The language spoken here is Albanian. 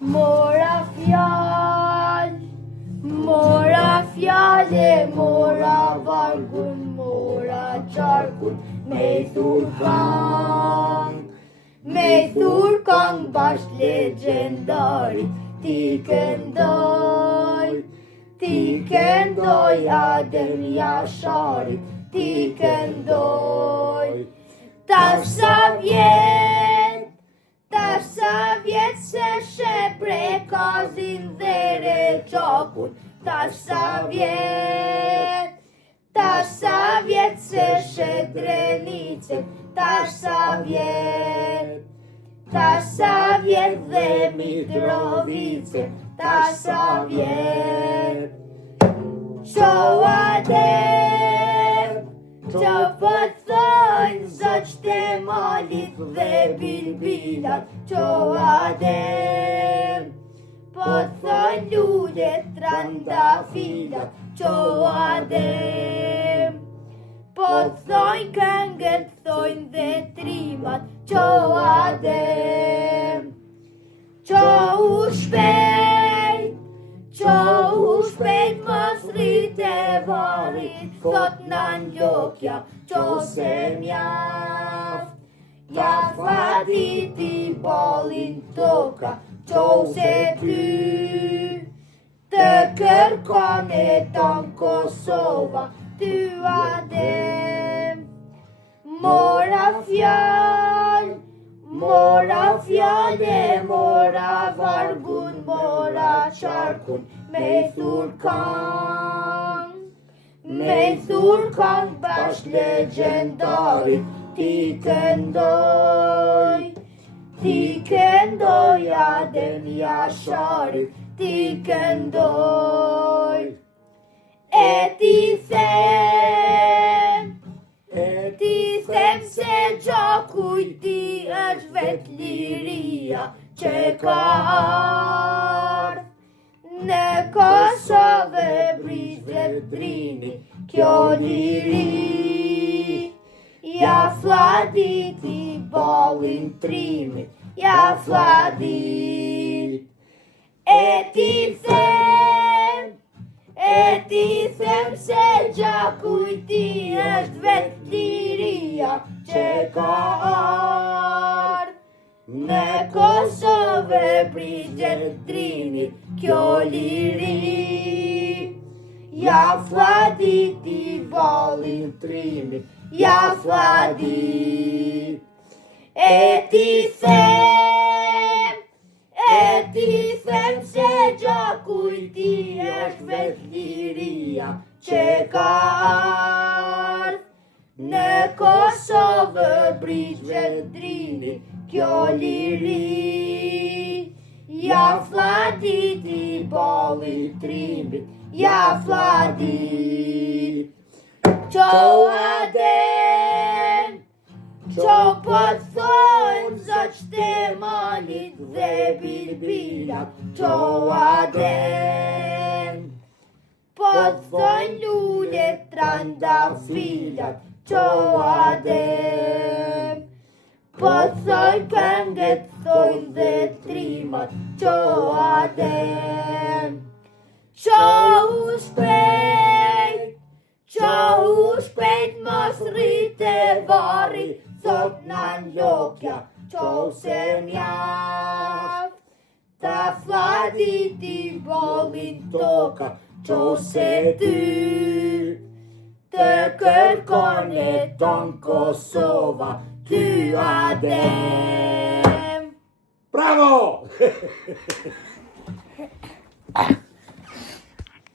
Mora fjallë, mora vargun, mora qarkun, me thurkan bashkë legendarit, ti këndoj Adem Jasharit, ti këndoj. Tash sa vjet se shepre kazin dhe reqakun, tash sa vjet se shedrenicen, tash sa vjet dhe Mitrovicen, tash sa vjet. Qo Adem, qo pëthojnë zoqt e malit dhe bilbilat, qo Adem, pëthojnë lullet trandafilat, qo Adem, pëthojnë këngët, thojnë dhe trimat, qo Adem, qo u shpejt mos rrite varit, thot nan lokja, qo se mjaft, ja fatiti bolin toka, qo se ty të kërkon e ton Kosova, ty Adem. Mora fjallë, mora vargun, mora qarkun, me thurkan bashkë legendarit, ti këndoj Adem Jasharit, ti këndoj. E ti them se gjakuj ti është vet liria që ka ardh në Kosovë Brizet Drini, kjo liri. Ja fladit i bolin trimit, ja fladit. E ti them se gjakuj ti është vet liria që ka ardh në Kosovë Brizet Drini, kjo liri. Ja fladit i bolin trimit, ja fladit. E ti them se gjakuj ti është vet liria që ka ardh në Kosovë Brizet Drini, kjo liri. Ja fladit i bolin trimit, ja fladit. Qo Adem, qo pëthojnë zoqt e malit dhe bilbilat, qo Adem, pëthojnë lullet trandafilat, qo Adem, pëthojnë këngët, thojnë dhe trimat, qo Adem. Qo u shpejt mos rrite varit, thot nan lokja, qo se mjaft, ta fladit i bolin toka, qo se ty të kërkon e ton Kosova, ty Adem. Bravo!